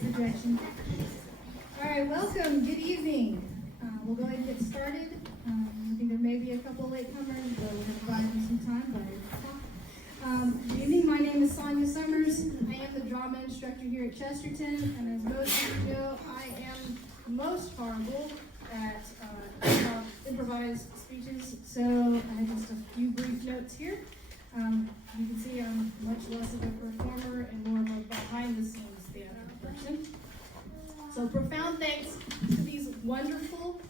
projection. All right, welcome. Good evening. We'll go ahead and get started. I think there may be a couple of latecomers, but we're going to provide them some time. Good evening. My name is Sonia Summers. I am the drama instructor here at Chesterton, and as most of you know, I am most horrible at improvised speeches, so I have just a few brief notes here. You can see I'm much less of a performer and more of a behind-the-scenes theater person. So profound thanks to these wonderful,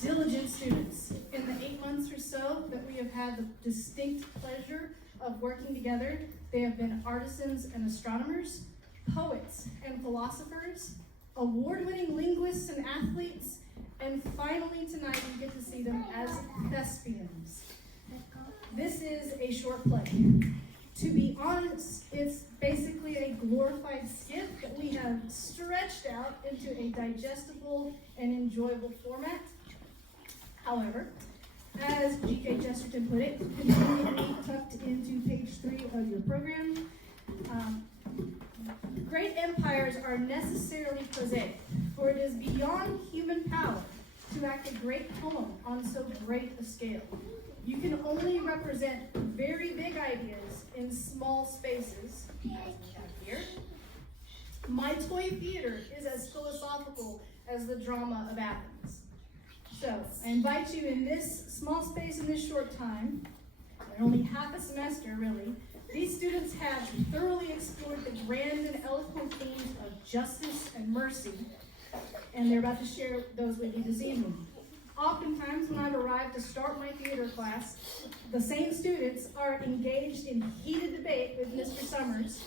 diligent students. In the 8 months or so that we have had the distinct pleasure of working together, they have been artisans and astronomers, poets and philosophers, award-winning linguists and athletes, and finally tonight we get to see them as thespians. This is a short play. To be honest, it's basically a glorified skit that we have stretched out into a digestible and enjoyable format. However, as G.K. Chesterton put it, conveniently tucked into page 3 of your program, great empires are necessarily prosaic, for it is beyond human power to act a great poem on so great a scale. You can only represent very big ideas in small spaces, as we have here. My toy theater is as philosophical as the drama of Athens. So, I invite you in this small space in this short time, and only half a semester really, these students have thoroughly explored the grand and eloquent themes of justice and mercy, and they're about to share those with you this evening. Oftentimes, when I've arrived to start my theater class, the same students are engaged in heated debate with Mr. Summers,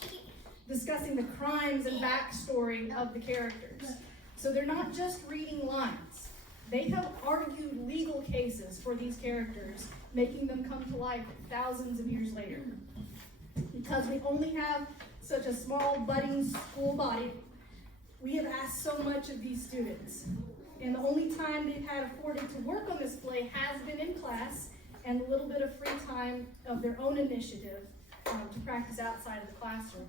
discussing the crimes and backstory of the characters. So they're not just reading lines. They have argued legal cases for these characters, making them come to life thousands of years later. Because we only have such a small, budding school body, we have asked so much of these students. And the only time they've had afforded to work on this play has been in class and a little bit of free time of their own initiative to practice outside of the classroom.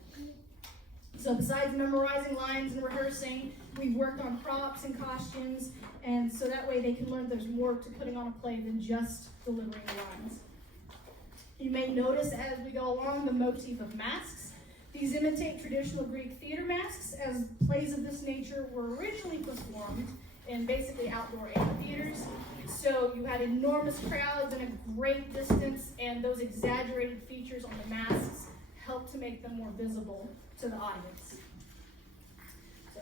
So besides memorizing lines and rehearsing, we've worked on props and costumes, and so that way they can learn there's more to putting on a play than just delivering lines. You may notice as we go along the motif of masks. These imitate traditional Greek theater masks, as plays of this nature were originally performed in basically outdoor amphitheaters. So you had enormous crowds and a great distance, and those exaggerated features on the masks helped to make them more visible to the audience. So,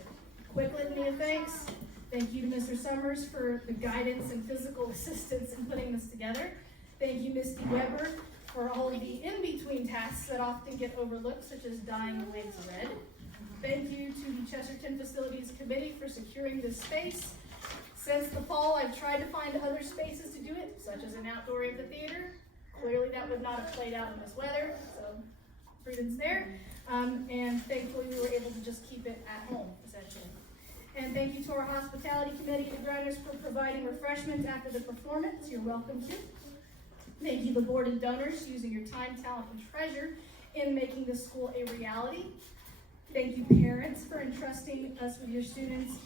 quick litany of thanks. Thank you to Mr. Summers for the guidance and physical assistance in putting this together. Thank you, Misty Weber, for all of the in-between tasks that often get overlooked, such as dyeing the legs red. Thank you to the Chesterton Facilities Committee for securing this space. Since the fall, I've tried to find other spaces to do it, such as an outdoor amphitheater. Clearly that would not have played out in this weather, so prudence there. And thankfully we were able to just keep it at home, essentially. And thank you to our hospitality committee, the Grinders, for providing refreshments after the performance. You're welcome to. Thank you, the board and donors, using your time, talent, and treasure in making this school a reality. Thank you, parents, for entrusting us with your students.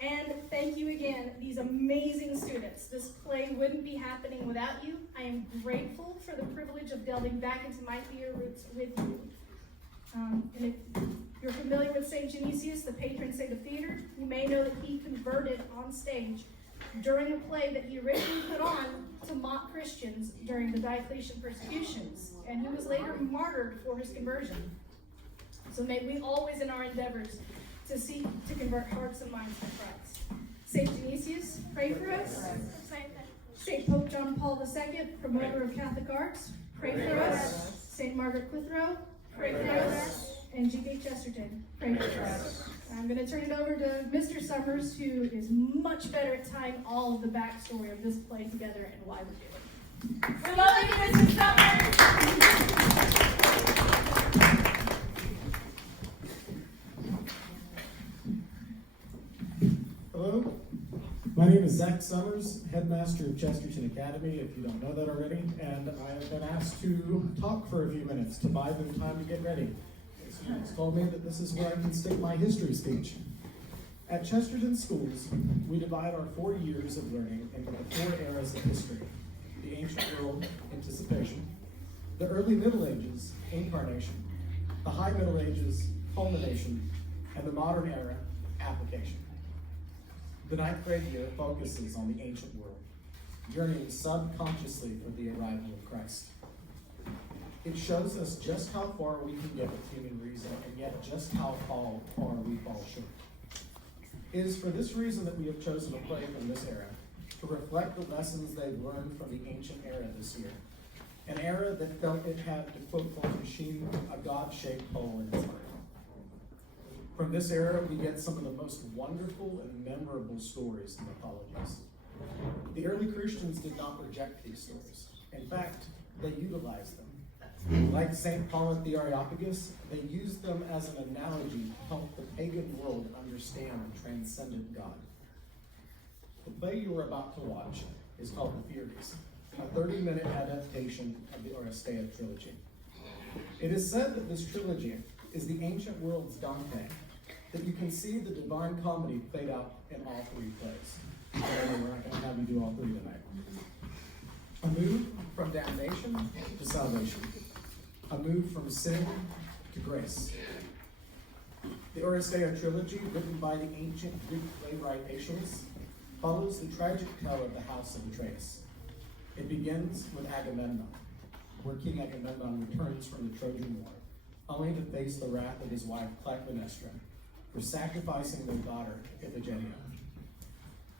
And thank you again, these amazing students. This play wouldn't be happening without you. I am grateful for the privilege of delving back into my theater roots with you. And if you're familiar with St. Genesius, the patron saint of theater, you may know that he converted on stage during a play that he originally put on to mock Christians during the Diocletian persecutions. And he was later martyred for his conversion. So may we always in our endeavors to seek to convert hearts and minds to Christ. St. Genesius, pray for us. St. Pope John Paul II, promoter of Catholic arts, pray for us. St. Margaret Clitheroe, pray for us. And G.K. Chesterton, pray for us. I'm going to turn it over to Mr. Summers, who is much better at tying all of the backstory of this play together and why we're doing it. We love you, Mr. Summers! Hello, my name is Zach Summers, headmaster of Chesterton Academy, if you don't know that already, and I have been asked to talk for a few minutes to buy them time to get ready. The students told me that this is where I can stick my history speech. At Chesterton Schools, we divide our 4 years of learning into the 4 eras of history: the ancient world, anticipation; the early Middle Ages, incarnation; the high Middle Ages, culmination; and the modern era, application. The 9th grade year focuses on the ancient world, yearning subconsciously for the arrival of Christ. It shows us just how far we can get with human reason, and yet just how far we fall short. It is for this reason that we have chosen a play from this era to reflect the lessons they've learned from the ancient era this year, an era that felt it had, to quote Machine, a God-shaped hole in its heart. From this era, we get some of the most wonderful and memorable stories in mythologies. The early Christians did not reject these stories. In fact, they utilized them. Like St. Paul at the Areopagus, they used them as an analogy to help the pagan world understand the transcendent God. The play you are about to watch is called The Furies, a 30-minute adaptation of the Oresteia trilogy. It is said that this trilogy is the ancient world's Dante, that you can see the Divine Comedy played out in all 3 plays. However, we're not going to have you do all 3 tonight. A move from damnation to salvation. A move from sin to grace. The Oresteia trilogy, written by the ancient Greek playwright Aeschylus, follows the tragic tale of the house of Atreus. It begins with Agamemnon, where King Agamemnon returns from the Trojan War, only to face the wrath of his wife Clytemnestra for sacrificing their daughter Iphigenia.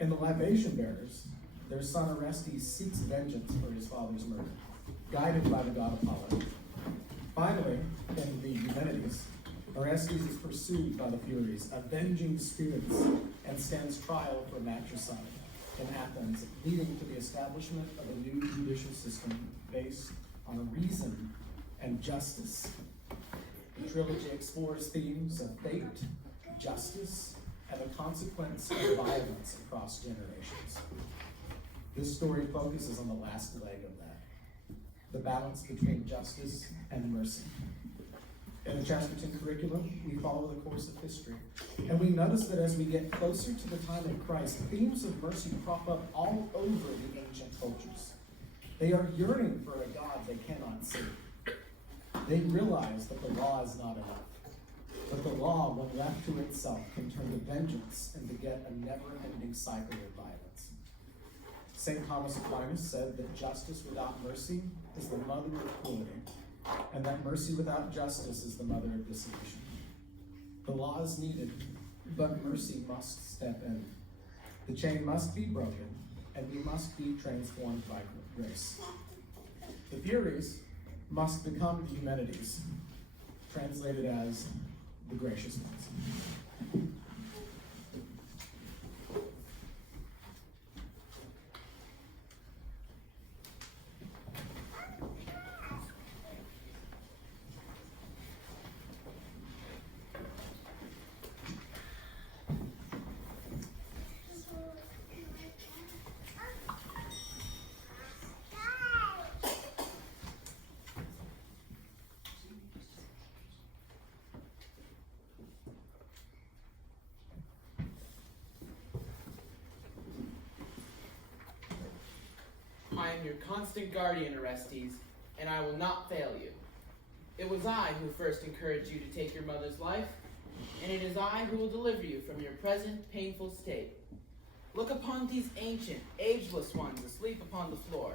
In the libation bearers, their son Orestes seeks vengeance for his father's murder, guided by the god Apollo. Finally, in the Eumenides, Orestes is pursued by the Furies, avenging spirits, and stands trial for matricide in Athens, leading to the establishment of a new judicial system based on reason and justice. The trilogy explores themes of fate, justice, and the consequence of violence across generations. This story focuses on the last leg of that, the balance between justice and mercy. In the Chesterton curriculum, we follow the course of history, and we notice that as we get closer to the time of Christ, themes of mercy crop up all over the ancient cultures. They are yearning for a God they cannot see. They realize that the law is not enough, but the law, when left to itself, can turn to vengeance and beget a never-ending cycle of violence. St. Thomas Aquinas said that justice without mercy is the mother of cruelty, and that mercy without justice is the mother of dissolution. The law is needed, but mercy must step in. The chain must be broken, and we must be transformed by grace. The Furies must become the Eumenides, translated as the gracious ones. I am your constant guardian, Orestes, and I will not fail you. It was I who first encouraged you to take your mother's life, and it is I who will deliver you from your present painful state. Look upon these ancient, ageless ones asleep upon the floor.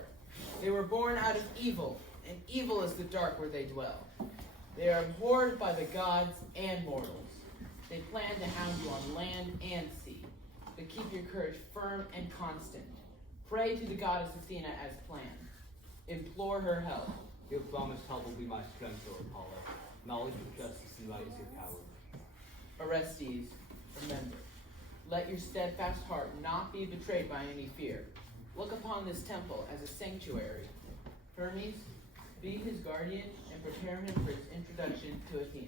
They were born out of evil, and evil is the dark where they dwell. They are abhorred by the gods and mortals. They plan to hound you on land and sea, but keep your courage firm and constant. Pray to the goddess Athena as planned. Implore her help. Your promised help will be my strength, O Apollo. Knowledge of justice and right is your power. Orestes, remember, let your steadfast heart not be betrayed by any fear. Look upon this temple as a sanctuary. Hermes, be his guardian and prepare him for his introduction to Athena.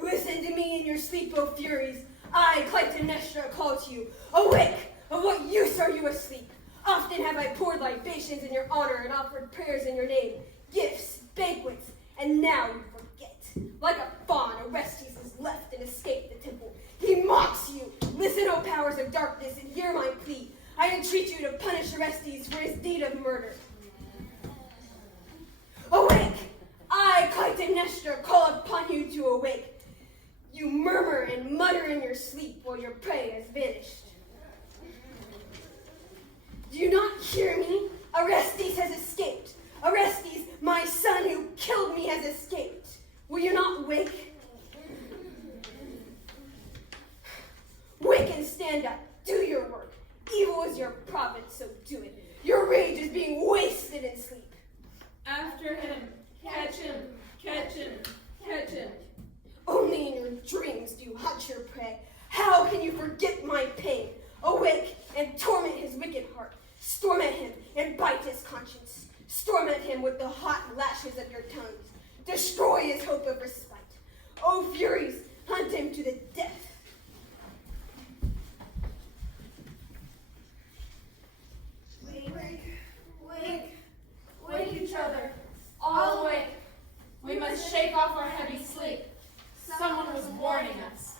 Listen to me and your sleep, O Furies. I, Clytemnestra, call to you. Awake! Of what use are you asleep? Often have I poured libations in your honor and offered prayers in your name, gifts, banquets, and now you forget. Like a fawn, Orestes has left and escaped the temple. He mocks you. Listen, O powers of darkness, and hear my plea. I entreat you to punish Orestes for his deed of murder. Awake! I, Clytemnestra, call upon you to awake. You murmur and mutter in your sleep while your prey has vanished. Do you not hear me? Orestes has escaped. Orestes, my son who killed me, has escaped. Will you not wake? Wake and stand up. Do your work. Evil is your prophet, so do it. Your rage is being wasted in sleep. After him. Catch him. Catch him. Catch him. Only in your dreams do you hunt your prey. How can you forget my pain? Awake and torment his wicked heart. Storm at him and bite his conscience. Storm at him with the hot lashes of your tongues. Destroy his hope of respite. O Furies, hunt him to the death. Wake each other. All awake. We must shake off our heavy sleep. Someone was warning us.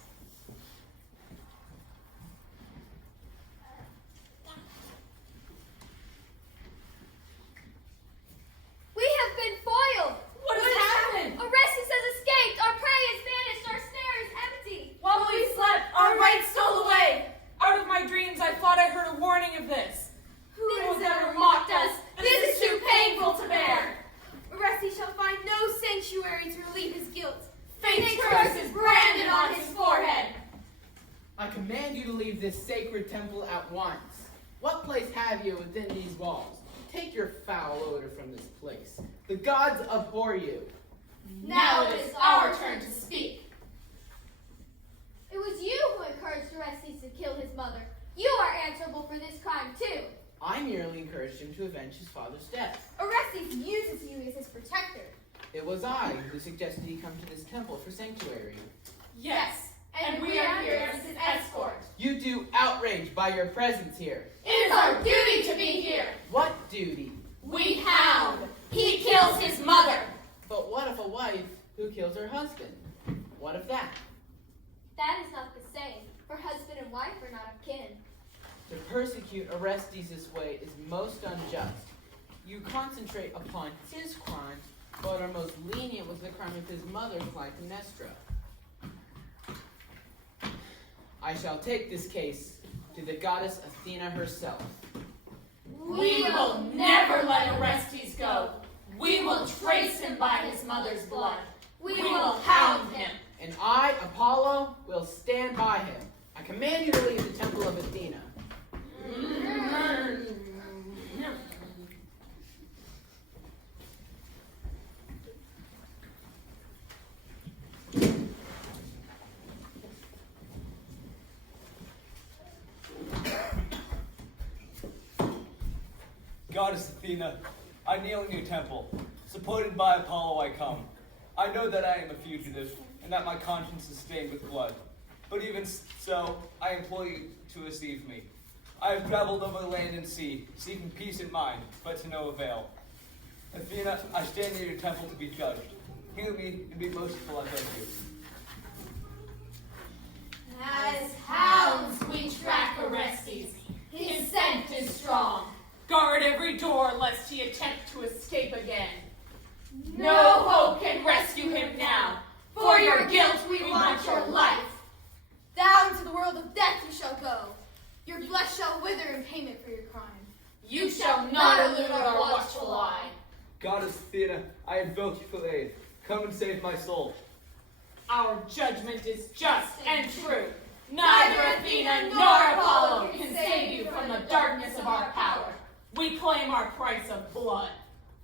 We have been foiled! What has happened? Orestes has escaped! Our prey is vanished! Our snare is empty! While we slept, our right stole away. Out of my dreams, I thought I heard a warning of this. Who has ever mocked us? This is too painful to bear. Orestes shall find no sanctuary to relieve his guilt. Fate's curse is branded on his forehead. I command you to leave this sacred temple at once. What place have you within these walls? Take your foul odor from this place. The gods abhor you. Now it is our turn to speak. It was you who encouraged Orestes to kill his mother. You are answerable for this crime, too. I merely encouraged him to avenge his father's death. Orestes uses you as his protector. It was I who suggested he come to this temple for sanctuary. Yes, and we are here as his escort. You do outrage by your presence here. It is our duty to be here. What duty? We hound. He kills his mother. But what if a wife who kills her husband? What if that? That is not the same, for husband and wife are not of kin. To persecute Orestes this way is most unjust. You concentrate upon his crimes, but are most lenient with the crime of his mother, Clytemnestra. I shall take this case to the goddess Athena herself. We will never let Orestes go. We will trace him by his mother's blood. We will hound him. And I, Apollo, will stand by him. I command you to leave the temple of Athena. Goddess Athena, I kneel in your temple. Supported by Apollo I come. I know that I am a fugitive, and that my conscience is stained with blood. But even so, I implore you to receive me. I have traveled over land and sea, seeking peace in mind, but to no avail. Athena, I stand near your temple to be judged. Hear me and be merciful, I beg you. As hounds we track Orestes. His scent is strong. Guard every door lest he attempt to escape again. No hope can rescue him now. For your guilt we want your life. Down to the world of death you shall go. Your flesh shall wither in payment for your crime. You shall not elude our watchful eye. Goddess Athena, I invoke you for aid. Come and save my soul. Our judgment is just and true. Neither Athena nor Apollo can save you from the darkness of our power. We claim our price of blood.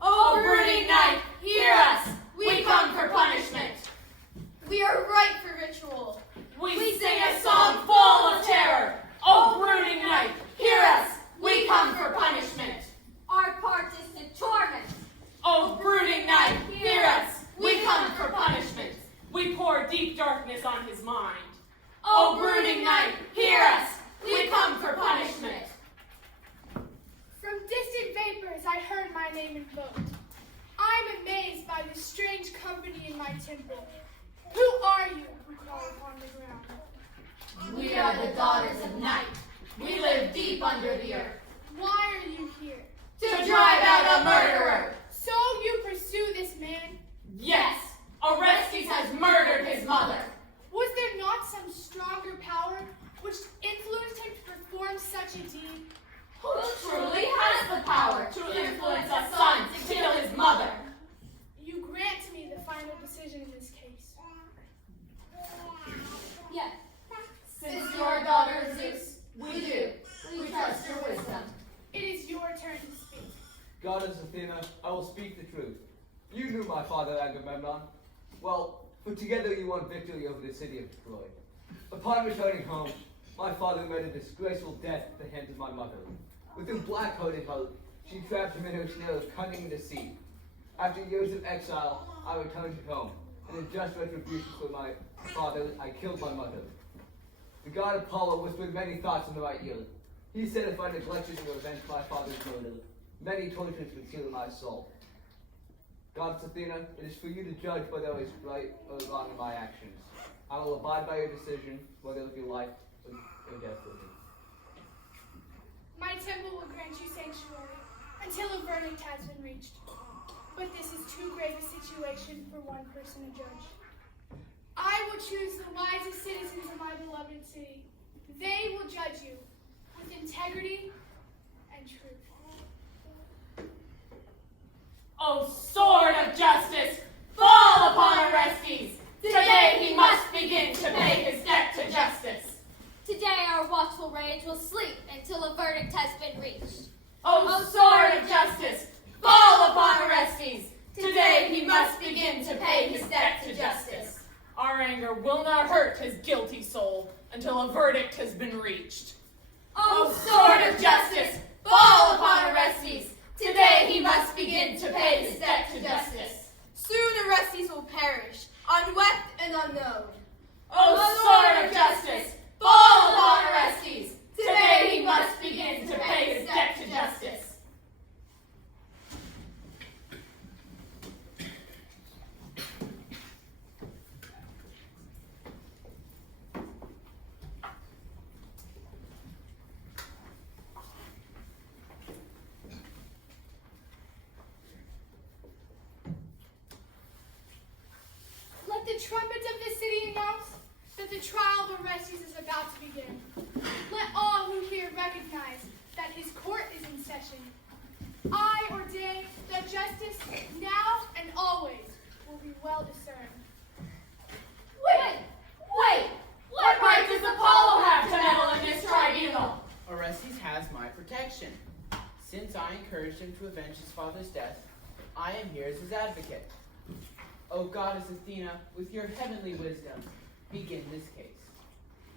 O brooding night, hear us! We come for punishment. We are ripe for ritual. We sing a song full of terror. O brooding night, hear us! We come for punishment. Our part is to torment. O brooding night, hear us! We come for punishment. We pour deep darkness on his mind. name invoked. I'm amazed by this strange company in my temple. Who are you who crawl upon the ground? We are the daughters of night. We live deep under the earth. Why are you here? To drive out a murderer. So you pursue this man? Yes, Orestes has murdered his mother. Was there not some stronger power which influenced him to perform such a deed? Who truly has the power to influence a son to kill his mother? You grant me the final decision in this case. Yes. Since you are daughter of Zeus, we do. We trust your wisdom. It is your turn to speak. Goddess Athena, I will speak the truth. You knew my father Agamemnon. Well, for together you won victory over the city of Troy. Upon returning home, my father met a disgraceful death at the hands of my mother. With her black-coated hope, she trapped him in her snare of cunning and deceit. After years of exile, I returned home, and in just retribution for my father, I killed my mother. The god Apollo whispered many thoughts in my ear. He said if I neglected to avenge my father's murder, many tortures would seal my soul. Goddess Athena, it is for you to judge whether I was right or wrong in my actions. I will abide by your decision, whether it be life or death for me. My temple will grant you sanctuary until a verdict has been reached. But this is too grave a situation for one person to judge. I will choose the wisest citizens of my beloved city. They will judge you with integrity and truth. O sword of justice, fall upon Orestes! Today he must begin to pay his debt to justice. Today our watchful rage will sleep until a verdict has been reached. O sword of justice, fall upon Orestes! Today he must begin to pay his debt to justice. Our anger will not hurt his guilty soul until a verdict has been reached. O sword of justice, fall upon Orestes! Today he must begin to pay his debt to justice. Soon Orestes will perish, unwept and unknown. O sword of justice, fall upon Orestes! Today he must begin to pay his debt to justice. Let the trumpets of the city announce that the trial of Orestes is about to begin. Let all who hear recognize that his court is in session. I ordain that justice now and always will be well discerned. Wait! What right does Apollo have to meddle in this tribunal? Orestes has my protection. Since I encouraged him to avenge his father's death, I am here as his advocate. O goddess Athena, with your heavenly wisdom, begin this case.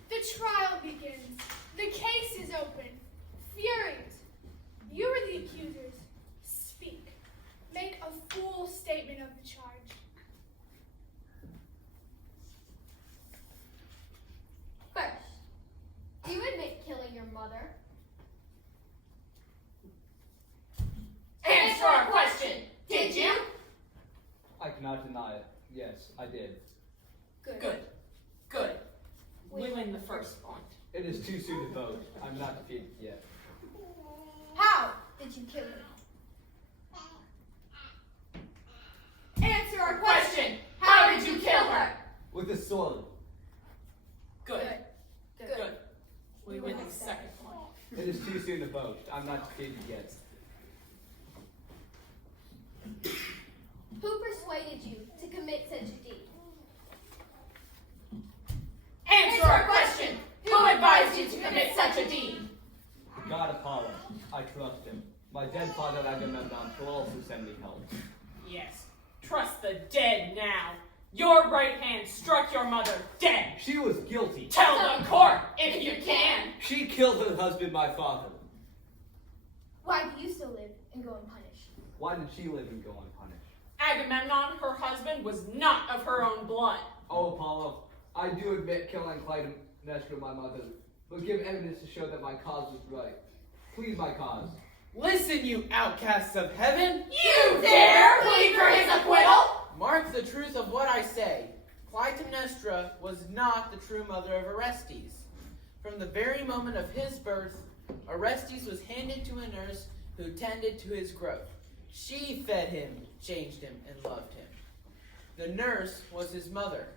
The trial begins. The case is open. Furies, you are the accusers. Speak. Make a full statement of the charge. First, do you admit killing your mother? Answer our question. Did you? I cannot deny it. Yes, I did. Good. We win the first point. It is too soon to vote. I'm not defeated yet. How did you kill her? Answer our question. How did you kill her? With a sword. Good. We win the second point. It is too soon to vote. I'm not defeated yet. Who persuaded you to commit such a deed? Answer our question. Who advised you to commit such a deed? God Apollo, I trust him. My dead father Agamemnon will also send me help. Yes. Trust the dead now. Your right hand struck your mother dead. She was guilty. Tell the court if you can. She killed her husband, my father. Why do you still live and go unpunished? Why did she live and go unpunished? Agamemnon, her husband, was not of her own blood. Oh, Apollo, I do admit killing Clytemnestra, my mother, but give evidence to show that my cause was right. Plead my cause. Listen, you outcasts of heaven! You dare plead for his acquittal? Mark the truth of what I say. Clytemnestra was not the true mother of Orestes. From the very moment of his birth, Orestes was handed to a nurse who tended to his growth. She fed him, changed him, and loved him. The nurse was his mother,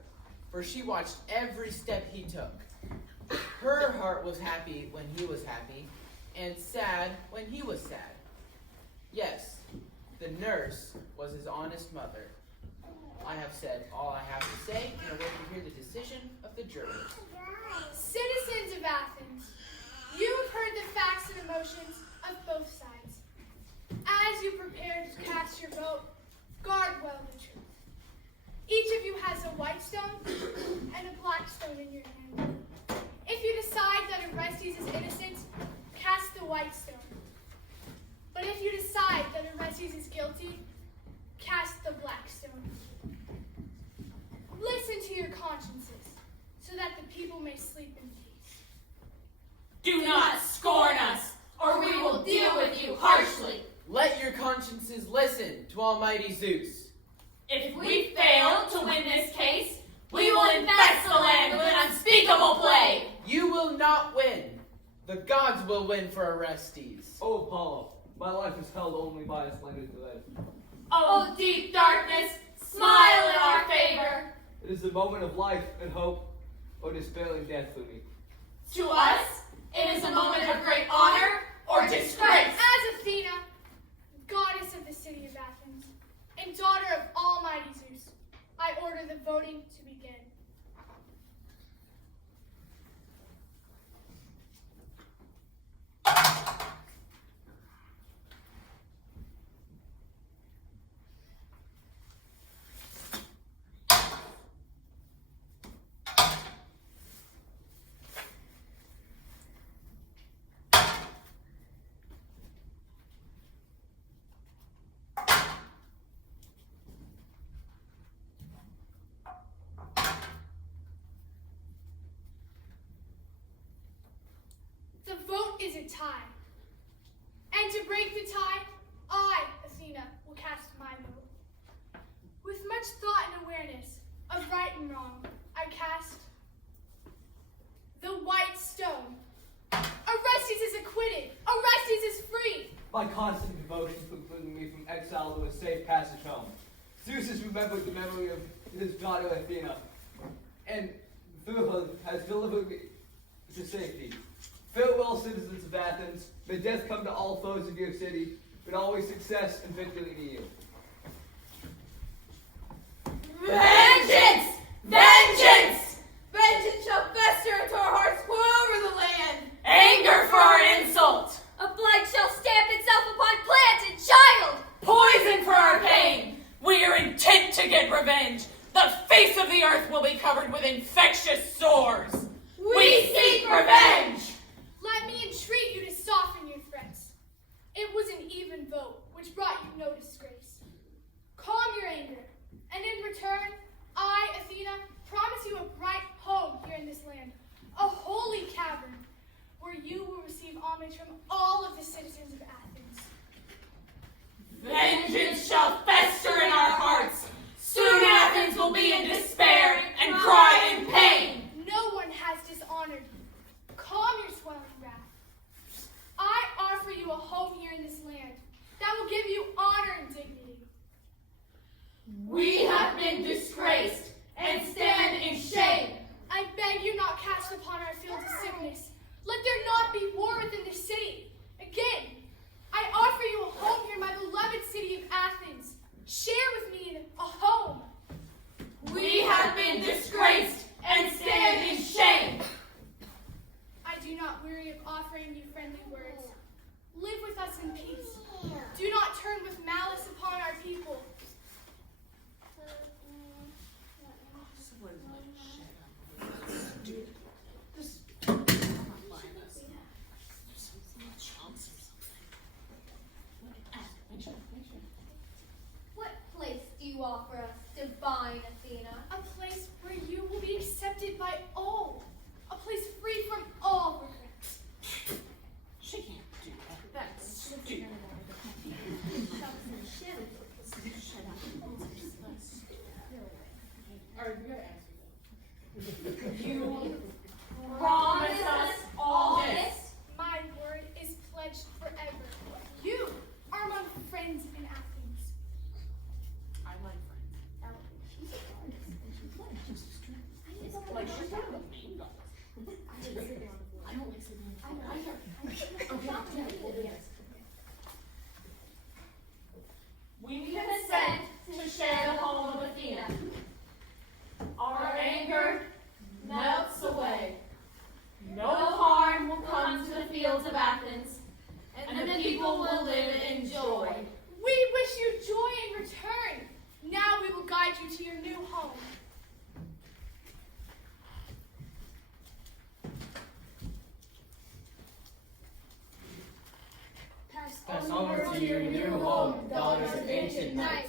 for she watched every step he took. Her heart was happy when he was happy, and sad when he was sad. Yes, the nurse was his honest mother. I have said all I have to say, and await to hear the decision of the jury. Citizens of Athens, you have heard the facts and emotions of both sides. As you prepare to cast your vote, guard well the truth. Each of you has a white stone and a black stone in your hand. If you decide that Orestes is innocent, cast the white stone. But if you decide that Orestes is guilty, cast the black stone. Listen to your consciences, so that the people may sleep in peace. Do not scorn us, or we will deal with you harshly. Let your consciences listen to Almighty Zeus. If we fail to win this case, we will infest the land with an unspeakable plague. You will not win. The gods will win for Orestes. O Apollo, my life is held only by a slender thread. O deep darkness, smile in our favor. It is the moment of life and hope, or dispelling death for me. To us, it is a moment of great honor or disgrace. As Athena, goddess of the city of Athens, and daughter of Almighty Zeus, I order the voting to begin. The vote is a tie. And to break the tie, I, Athena, will cast my vote. With much thought and awareness of right and wrong, I cast the white stone. Orestes is acquitted. Orestes is free. My constant devotion precluded me from exile to a safe passage home. Zeus has remembered the memory of his daughter Athena, and through her has delivered me to safety. Farewell, citizens of Athens. May death come to all foes of your city, but always success and victory to you. Vengeance! Vengeance! Vengeance shall fester into our hearts pour over the land. Anger for our insult! A plague shall stamp itself upon plant and child. Poison for our pain! We are intent to get revenge! The face of the earth will be covered with infectious sores! We seek revenge! Let me entreat you to soften your threats. It was an even vote, which brought you no disgrace. Calm your anger, and in return, I, Athena, promise you a bright home here in this land, a holy cavern, where you will receive homage from all of the citizens of Athens. Vengeance shall fester in our hearts! Soon Athens will be in despair and cry in pain! No one has dishonored you. Calm your swelling wrath. I offer you a home here in this land that will give you honor and dignity. We have been disgraced and stand in shame. I beg you not cast upon our fields of sickness. Let there not be war within the city. Again, I offer you a home here in my beloved city of Athens. Share with me a home. We have been disgraced and stand in shame. I do not weary of offering you friendly words. Live with us in peace. Do not turn with malice upon our people. Alright, we gotta answer You promise us all this? My word is pledged forever. You are among friends in Athens. I like friends. She's an artist and she pledged. Like she's one of the main goddess. I don't like sitting on the We consent to share the home of Athena. Our anger melts away. No harm will come to the fields of Athens, and the people will live in joy. We wish you joy in return. Now we will guide you to your new home. Pass onward to your new home, daughters of ancient night.